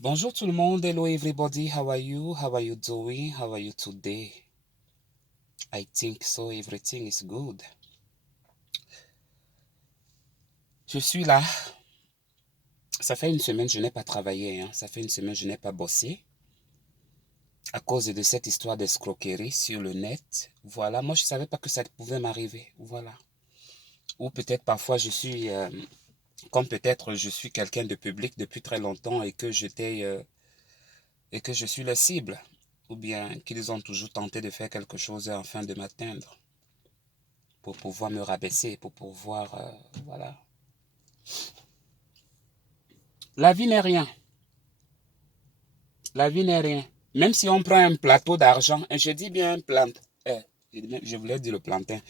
Bonjour tout le monde. Hello everybody. How are you? How are you doing? How are you today? I think so. Everything is good. Je suis là. Ça fait une semaine que je n'ai pas travaillé. Ça fait une semaine que je n'ai pas bossé. À cause de cette histoire d'escroquerie sur le net. Voilà. Moi, je ne savais pas que ça pouvait m'arriver. Voilà. Ou peut-être parfois je suis, comme peut-être je suis quelqu'un de public depuis très longtemps et que je suis la cible. Ou bien qu'ils ont toujours tenté de faire quelque chose afin de m'atteindre, pour pouvoir me rabaisser, pour pouvoir, voilà. La vie n'est rien. La vie n'est rien. Même si on prend un plateau d'argent, et je dis bien un plantain, je voulais dire le plantain,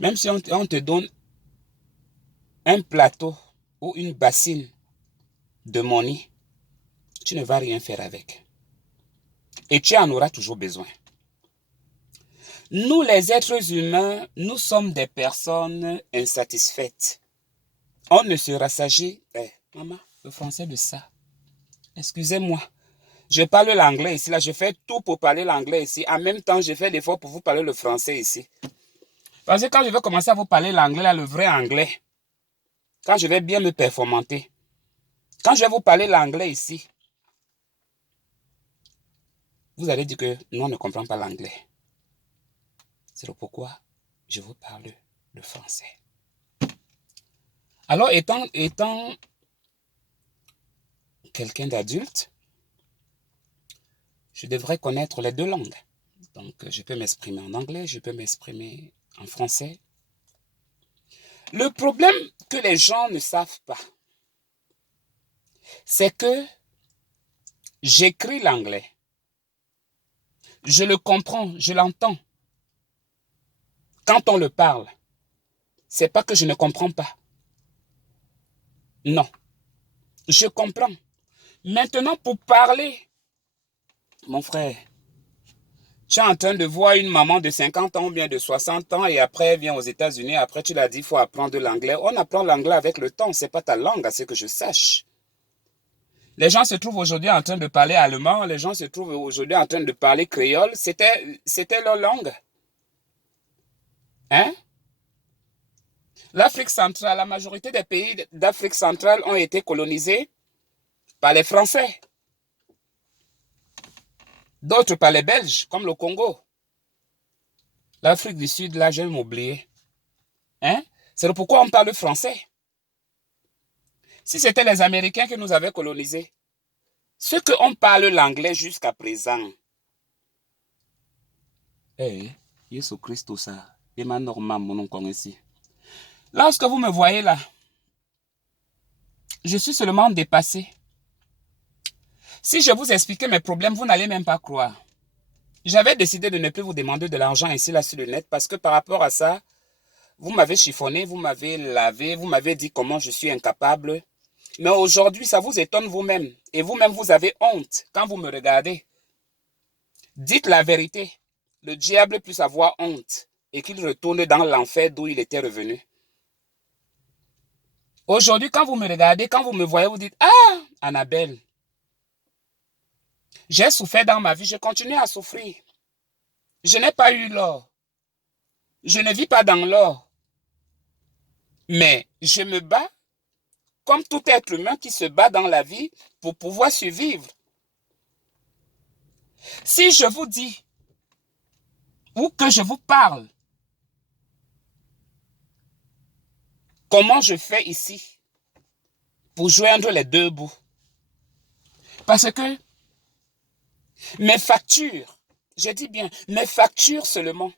même si on te donne un plateau ou une bassine de money, tu ne vas rien faire avec. Et tu en auras toujours besoin. Nous, les êtres humains, nous sommes des personnes insatisfaites. On ne se rassagit. Maman, le français de ça. Excusez-moi. Je parle l'anglais ici, là, je fais tout pour parler l'anglais ici. En même temps, je fais l'effort pour vous parler le français ici. Parce que quand je vais commencer à vous parler l'anglais, là, le vrai anglais, quand je vais bien me performanter, quand je vais vous parler l'anglais ici, vous allez dire que nous, on ne comprend pas l'anglais. C'est pourquoi je vous parle le français. Alors, étant quelqu'un d'adulte, je devrais connaître les deux langues. Donc, je peux m'exprimer en anglais, je peux m'exprimer en français. Le problème que les gens ne savent pas, c'est que j'écris l'anglais. Je le comprends, je l'entends. Quand on le parle, c'est pas que je ne comprends pas. Non, je comprends. Maintenant, pour parler, mon frère, tu es en train de voir une maman de 50 ans ou bien de 60 ans et après elle vient aux États-Unis, après tu l'as dit, il faut apprendre l'anglais. On apprend l'anglais avec le temps, c'est pas ta langue à ce que je sache. Les gens se trouvent aujourd'hui en train de parler allemand, les gens se trouvent aujourd'hui en train de parler créole, c'était leur langue. Hein? L'Afrique centrale, la majorité des pays d'Afrique centrale ont été colonisés par les Français. D'autres par les Belges, comme le Congo. L'Afrique du Sud, là, je vais m'oublier. Hein? C'est pourquoi on parle français. Si c'était les Américains qui nous avaient colonisés, ceux qu'on parle l'anglais jusqu'à présent. Hey, Jésus Christ, ça. Et ma normal, mon nom ici. Lorsque vous me voyez là, je suis seulement dépassé. Si je vous expliquais mes problèmes, vous n'allez même pas croire. J'avais décidé de ne plus vous demander de l'argent ici, là, sur le net, parce que par rapport à ça, vous m'avez chiffonné, vous m'avez lavé, vous m'avez dit comment je suis incapable. Mais aujourd'hui, ça vous étonne vous-même. Et vous-même, vous avez honte quand vous me regardez. Dites la vérité. Le diable puisse avoir honte et qu'il retourne dans l'enfer d'où il était revenu. Aujourd'hui, quand vous me regardez, quand vous me voyez, vous dites, ah, Annabelle, j'ai souffert dans ma vie, je continue à souffrir. Je n'ai pas eu l'or. Je ne vis pas dans l'or. Mais je me bats comme tout être humain qui se bat dans la vie pour pouvoir survivre. Si je vous dis ou que je vous parle comment je fais ici pour joindre les deux bouts, parce que mes factures, je dis bien mes factures seulement,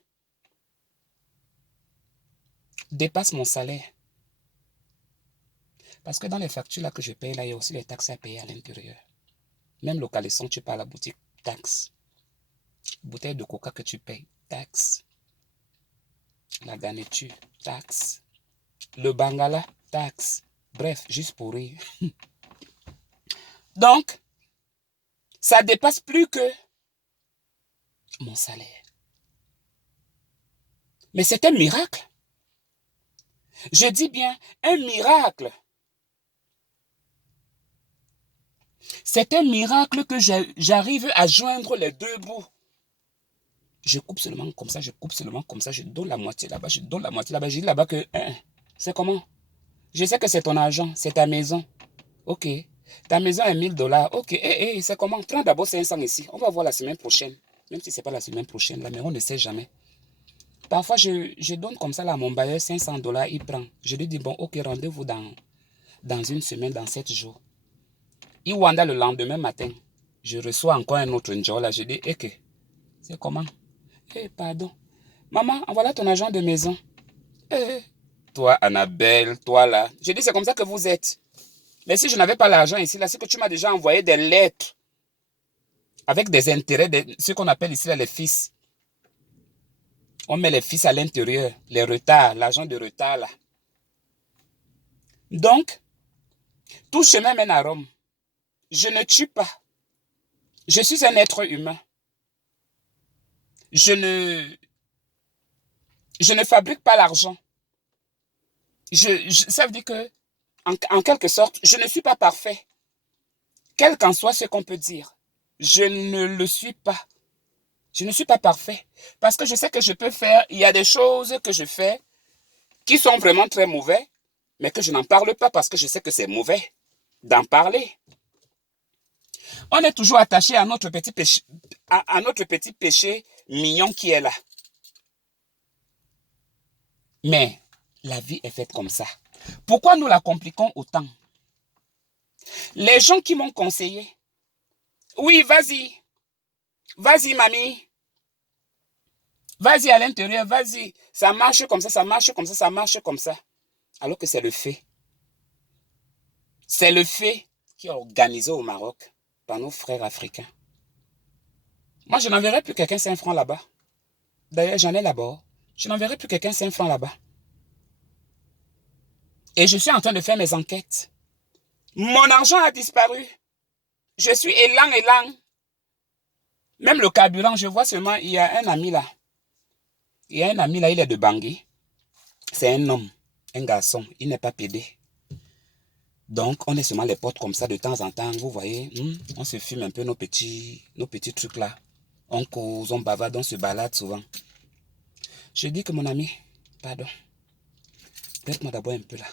dépassent mon salaire. Parce que dans les factures là que je paye, là, il y a aussi les taxes à payer à l'intérieur. Même localisation, tu pars à la boutique, taxe. Bouteille de coca que tu payes, taxe. La garniture, taxe. Le bangala, taxe. Bref, juste pour rire. Donc, ça dépasse plus que mon salaire. Mais c'est un miracle. Je dis bien un miracle. C'est un miracle que j'arrive à joindre les deux bouts. Je coupe seulement comme ça, je coupe seulement comme ça, je donne la moitié là-bas, je donne la moitié là-bas. Je dis là-bas que, c'est comment? Je sais que c'est ton argent, c'est ta maison. Ok. Ta maison est 1000 $. Ok. C'est comment? Prends d'abord 500 ici. On va voir la semaine prochaine. Même si ce n'est pas la semaine prochaine, là, mais on ne sait jamais. Parfois, je donne comme ça là à mon bailleur 500 $, il prend. Je lui dis, bon, ok, rendez-vous dans une semaine, dans 7 jours. Il wanda le lendemain matin. Je reçois encore un autre jour là. Je dis, ok, c'est comment? Pardon. Maman, voilà ton agent de maison. Toi, Annabelle, toi là. Je dis, c'est comme ça que vous êtes. Mais si je n'avais pas l'argent ici, là, c'est que tu m'as déjà envoyé des lettres avec des intérêts, ce qu'on appelle ici là, les fils. On met les fils à l'intérieur, les retards, l'argent de retard là. Donc, tout chemin mène à Rome. Je ne tue pas. Je suis un être humain. Je ne fabrique pas l'argent. Ça veut dire que, en quelque sorte, je ne suis pas parfait. Quel qu'en soit ce qu'on peut dire, je ne le suis pas. Je ne suis pas parfait. Parce que je sais que je peux faire, il y a des choses que je fais qui sont vraiment très mauvais, mais que je n'en parle pas parce que je sais que c'est mauvais d'en parler. On est toujours attaché à notre petit péché, à notre petit péché mignon qui est là. Mais la vie est faite comme ça. Pourquoi nous la compliquons autant? Les gens qui m'ont conseillé, oui, vas-y, vas-y, mamie, vas-y à l'intérieur, vas-y, ça marche comme ça, ça marche comme ça, ça marche comme ça. Alors que c'est le fait. C'est le fait qui est organisé au Maroc par nos frères africains. Moi, je n'enverrai plus quelqu'un 5 francs là-bas. D'ailleurs, j'en ai là-bas. Je n'enverrai plus quelqu'un 5 francs là-bas. Et je suis en train de faire mes enquêtes. Mon argent a disparu. Je suis élan. Même le carburant, je vois seulement, il y a un ami là. Il y a un ami là, il est de Bangui. C'est un homme, un garçon. Il n'est pas pédé. Donc, on est seulement les potes comme ça de temps en temps. Vous voyez, on se filme un peu nos petits trucs là. On cause, on bavarde, on se balade souvent. Je dis que mon ami, pardon, prête-moi d'abord un peu là.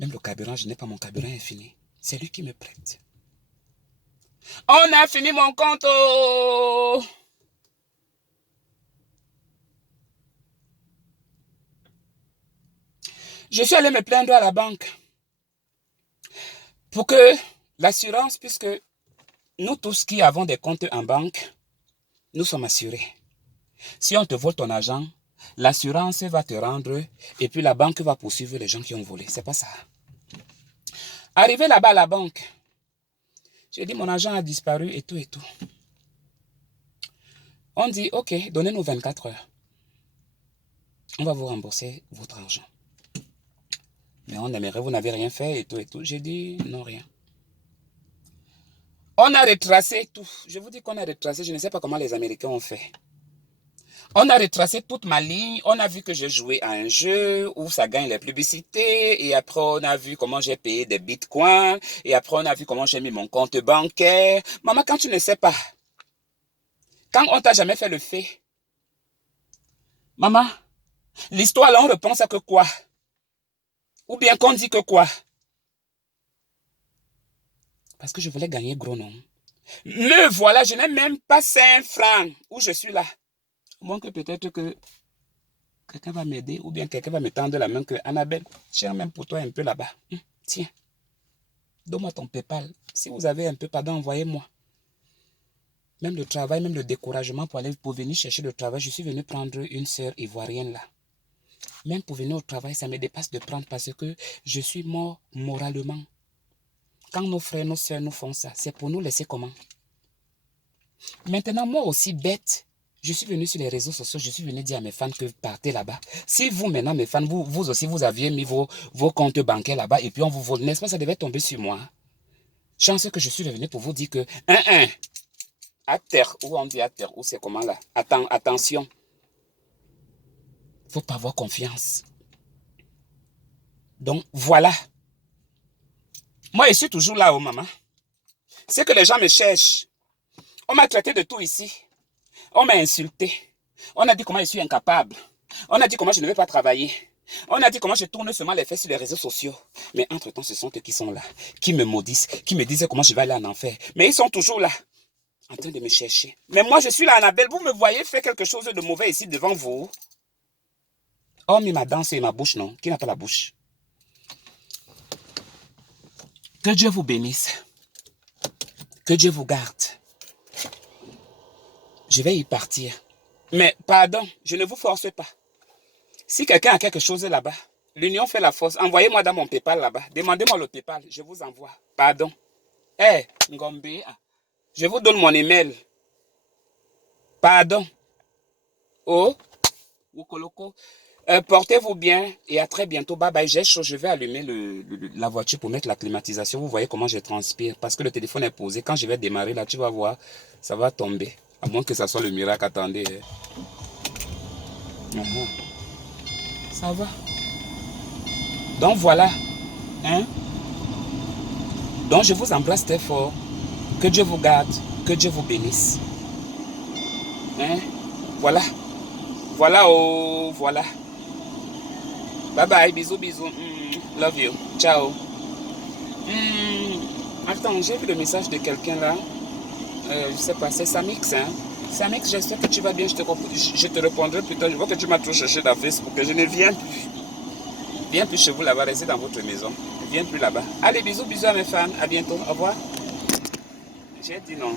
Même le carburant, je n'ai pas, mon carburant est fini. C'est lui qui me prête. On a fini mon compte. Je suis allé me plaindre à la banque pour que l'assurance, puisque nous tous qui avons des comptes en banque, nous sommes assurés. Si on te vole ton argent, l'assurance va te rendre et puis la banque va poursuivre les gens qui ont volé. C'est pas ça. Arrivé là-bas à la banque, j'ai dit mon argent a disparu et tout et tout. On dit, ok, donnez-nous 24 heures. On va vous rembourser votre argent. Mais on aimerait, vous n'avez rien fait et tout et tout. J'ai dit, non, rien. On a retracé tout. Je vous dis qu'on a retracé, je ne sais pas comment les Américains ont fait. On a retracé toute ma ligne. On a vu que j'ai joué à un jeu où ça gagne les publicités. Et après, on a vu comment j'ai payé des bitcoins. Et après, on a vu comment j'ai mis mon compte bancaire. Maman, quand tu ne sais pas, quand on t'a jamais fait le fait, maman, l'histoire là, on repense à que quoi? Ou bien qu'on dit que quoi? Parce que je voulais gagner gros, non? Me voilà, je n'ai même pas 5 francs où je suis là. Moins que peut-être que quelqu'un va m'aider ou bien quelqu'un va me tendre la main que Annabelle, cher même pour toi un peu là-bas. Tiens, donne-moi ton PayPal. Si vous avez un peu, pardon, envoyez-moi. Même le travail, même le découragement pour venir chercher le travail, je suis venu prendre une sœur ivoirienne là. Même pour venir au travail, ça me dépasse de prendre parce que je suis mort moralement. Quand nos frères, nos sœurs nous font ça, c'est pour nous laisser comment? Maintenant, moi aussi bête, je suis venu sur les réseaux sociaux, je suis venu dire à mes fans que partez là-bas. Si vous, maintenant, mes fans, vous aussi, vous aviez mis vos comptes bancaires là-bas et puis on vous vole, n'est-ce pas, ça devait tomber sur moi. Chance que je suis revenu pour vous dire que, à terre, où on dit à terre, où c'est comment là? Attention. Faut pas avoir confiance. Donc, voilà. Moi, je suis toujours là, oh maman. C'est que les gens me cherchent. On m'a traité de tout ici. On m'a insulté. On a dit comment je suis incapable. On a dit comment je ne vais pas travailler. On a dit comment je tourne seulement les fesses sur les réseaux sociaux. Mais entre-temps, ce sont eux qui sont là, qui me maudissent, qui me disent comment je vais aller en enfer. Mais ils sont toujours là, en train de me chercher. Mais moi, je suis là, Annabelle. Vous me voyez faire quelque chose de mauvais ici devant vous. Oh, mais ma dent, c'est ma bouche, non? Qui n'a pas la bouche? Que Dieu vous bénisse. Que Dieu vous garde. Je vais y partir. Mais pardon, je ne vous force pas. Si quelqu'un a quelque chose là-bas, l'union fait la force. Envoyez-moi dans mon PayPal là-bas. Demandez-moi le PayPal, je vous envoie. Pardon. Eh, Ngombe, je vous donne mon email. Pardon. Oh, Wukoloko. Portez-vous bien et à très bientôt. Bye bye. J'ai chaud. Je vais allumer la voiture pour mettre la climatisation. Vous voyez comment je transpire parce que le téléphone est posé. Quand je vais démarrer là, tu vas voir, ça va tomber. À moins que ça soit le miracle. Attendez. Ça va. Donc voilà. Hein? Donc je vous embrasse très fort. Que Dieu vous garde. Que Dieu vous bénisse. Hein? Voilà. Voilà, oh, voilà. Bye bye, bisous, bisous. Love you. Ciao. Attends, j'ai vu le message de quelqu'un là. Je sais pas, c'est Samix, hein. Samix, j'espère que tu vas bien. Je te répondrai plus tard. Je vois que tu m'as trop cherché dans Facebook. Je ne viens plus. Viens plus chez vous là-bas, restez dans votre maison. Viens plus là-bas. Allez, bisous, bisous à mes fans. À bientôt. Au revoir. J'ai dit non.